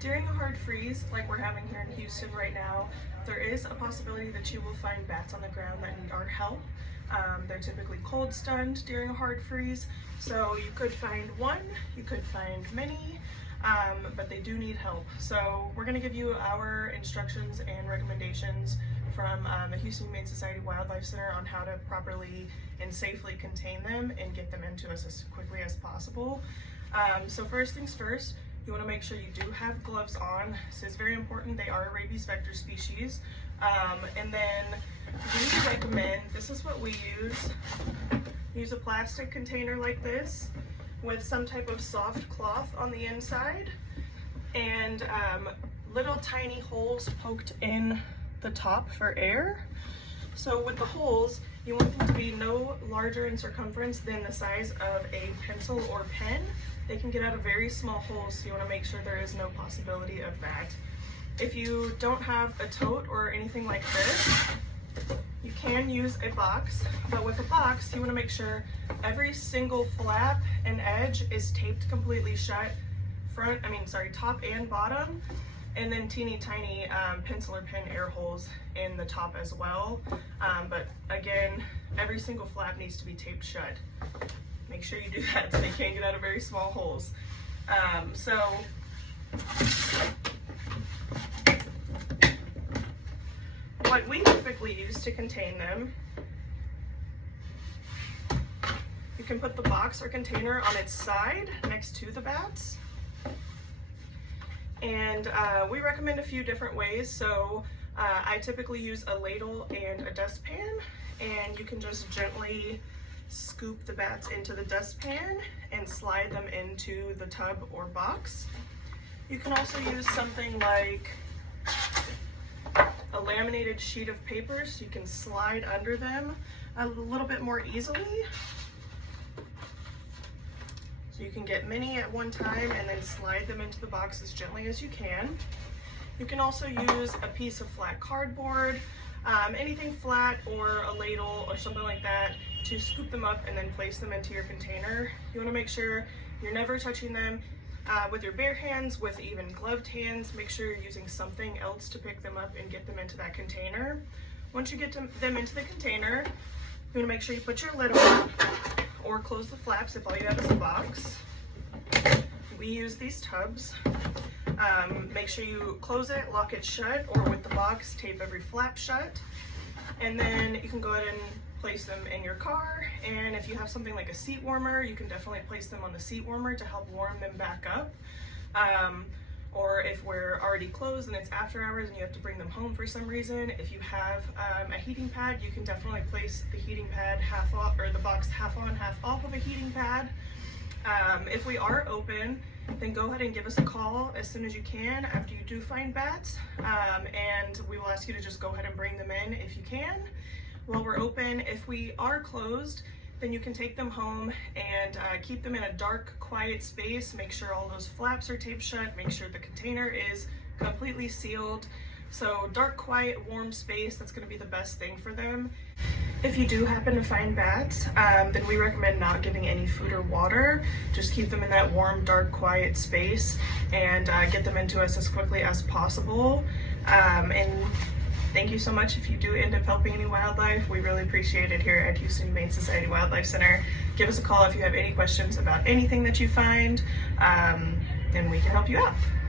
During a hard freeze, like we're having here in Houston right now, there is a possibility that you will find bats on the ground that need our help. They're typically cold stunned during a hard freeze, so you could find one, you could find many, but they do need help. So we're going to give you our instructions and recommendations from the Houston Humane Society Wildlife Center on how to properly and safely contain them and get them into us as quickly as possible. So first things first, you want to make sure you do have gloves on. This is very important. They are a rabies vector species. And then we recommend, this is what we use a plastic container like this with some type of soft cloth on the inside and little tiny holes poked in the top for air. So with the holes, you want them to be no larger in circumference than the size of a pencil or pen. They can get out of very small holes, so you want to make sure there is no possibility of that. If you don't have a tote or anything like this, you can use a box, but with a box, you want to make sure every single flap and edge is taped completely shut, top and bottom, and then teeny tiny pencil or pen air holes in the top as well. But again, every single flap needs to be taped shut. Make sure you do that so they can't get out of very small holes. So what we typically use to contain them, you can put the box or container on its side next to the bats. And we recommend a few different ways. So I typically use a ladle and a dustpan, and you can just gently scoop the bats into the dustpan and slide them into the tub or box. You can also use something like a laminated sheet of paper so you can slide under them a little bit more easily. So you can get many at one time and then slide them into the box as gently as you can. You can also use a piece of flat cardboard, anything flat, or a ladle or something like that to scoop them up and then place them into your container. You want to make sure you're never touching them with your bare hands, with even gloved hands. Make sure you're using something else to pick them up and get them into that container. Once you get them into the container, you want to make sure you put your lid on or close the flaps if all you have is a box. We use these tubs. Make sure you close it, lock it shut, or with the box, tape every flap shut. And then you can go ahead and place them in your car. And if you have something like a seat warmer, you can definitely place them on the seat warmer to help warm them back up. Or if we're already closed and it's after hours and you have to bring them home for some reason, if you have a heating pad, you can definitely place the heating pad half off, or the box half on, half off of a heating pad. If we are open, then go ahead and give us a call as soon as you can after you do find bats, and we will ask you to just go ahead and bring them in if you can while we're open. If we are closed, then you can take them home and keep them in a dark, quiet space. Make sure all those flaps are taped shut. Make sure the container is completely sealed. So dark, quiet, warm space, that's going to be the best thing for them. If you do happen to find bats, then we recommend not giving any food or water. Just keep them in that warm, dark, quiet space and get them into us as quickly as possible. And thank you so much if you do end up helping any wildlife. We really appreciate it here at Houston Humane Society Wildlife Center. Give us a call if you have any questions about anything that you find, and we can help you out.